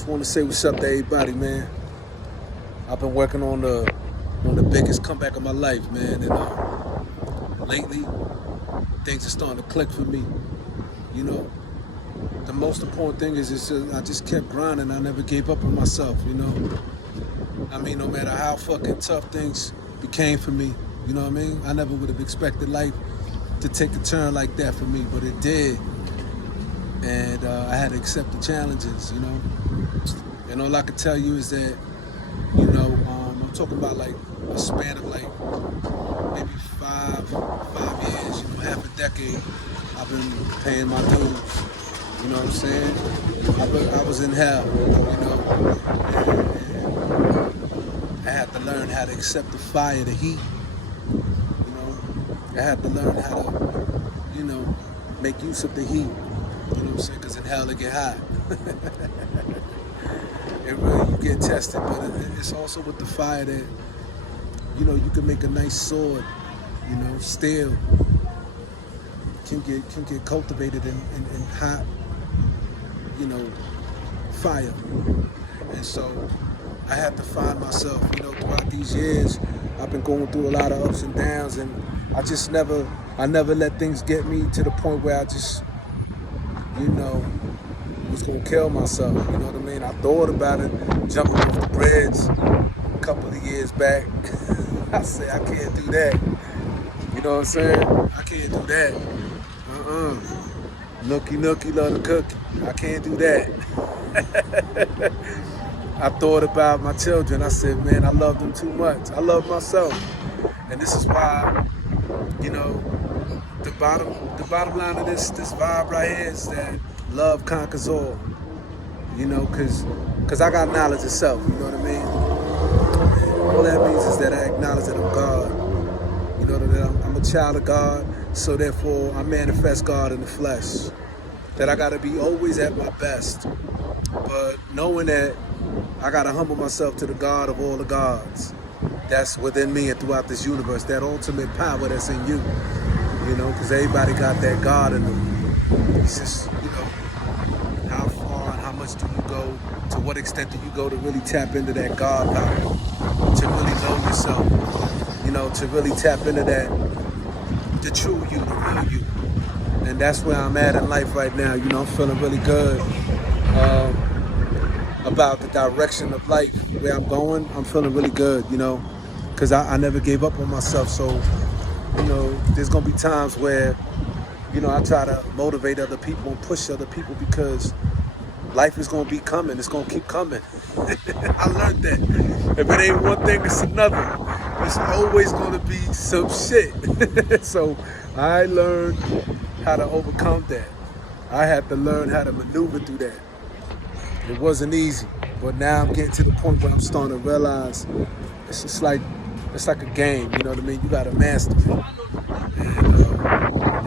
Just want to say what's up to everybody, man. I've been working on the biggest comeback of my life, man, and lately things are starting to click for me. You know, the most important thing is I just kept grinding. I never gave up on myself. You know, I mean, no matter how fucking tough things became for me, you know what I mean. I never would have expected life to take a turn like that for me, but it did. And I had to accept the challenges, you know. And all I can tell you is that, you know, I'm talking about like a span of like maybe five years, you know, half a decade. I've been paying my dues. You know what I'm saying? I was in hell, you know. And I had to learn how to accept the fire, the heat. You know, I had to learn how to, you know, make use of the heat. You know what I'm saying? Because in hell it get hot. And really you get tested, but it's also with the fire that, you know, you can make a nice sword. You know, steel can get cultivated in hot, you know, fire. And so I had to find myself, you know, throughout these years. I've been going through a lot of ups and downs, and I never let things get me to the point where I just, you know, was gonna kill myself. You know what I mean? I thought about it, jumping off the bridge a couple of years back. I said, I can't do that. You know what I'm saying? I can't do that. Nookie, love the cookie. I can't do that. I thought about my children. I said, man, I love them too much. I love myself. And this is why, you know, the bottom line of this vibe right here is that love conquers all. You know, cause I got knowledge of self, you know what I mean? All that means is that I acknowledge that I'm God. You know, that I'm a child of God, so therefore I manifest God in the flesh. That I gotta be always at my best. But knowing that I gotta humble myself to the God of all the gods that's within me and throughout this universe, that ultimate power that's in you. You know, because everybody got that God in them. It's just, you know, how far and how much do you go, to what extent do you go to really tap into that God power, to really know yourself, you know, to really tap into that, the true you, the real you. And that's where I'm at in life right now. You know, I'm feeling really good about the direction of life, where I'm going. I'm feeling really good, you know, because I never gave up on myself. So, you know, there's going to be times where, you know, I try to motivate other people and push other people, because life is going to be coming. It's going to keep coming. I learned that. If it ain't one thing, it's another. It's always going to be some shit. So I learned how to overcome that. I had to learn how to maneuver through that. It wasn't easy, but now I'm getting to the point where I'm starting to realize it's just like, it's like a game, you know what I mean? You got to master it. And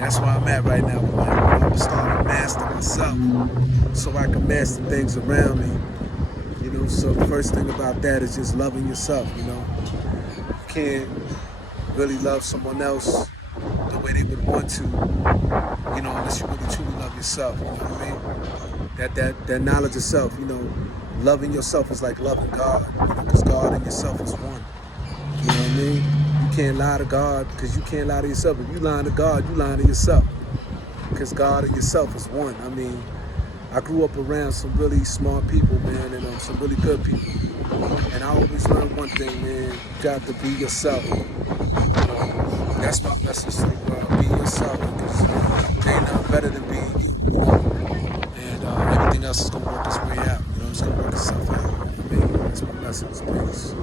that's where I'm at right now. I'm starting to master myself so I can master things around me. You know, so the first thing about that is just loving yourself, you know. You can't really love someone else the way they would want to, you know, unless you really truly love yourself, you know what I mean? That knowledge of self, you know, loving yourself is like loving God, you know, because God and yourself is one. You know what I mean? You can't lie to God, because you can't lie to yourself. If you lying to God, you lying to yourself, because God and yourself is one. I mean, I grew up around some really smart people, man, and some really good people. And I always learned one thing, man, you got to be yourself. You know, that's my message to the world. Be yourself, because there ain't nothing better than being you. You know? And everything else is going to work its way out. You know, it's going to work itself out. I mean, that's my message. Peace.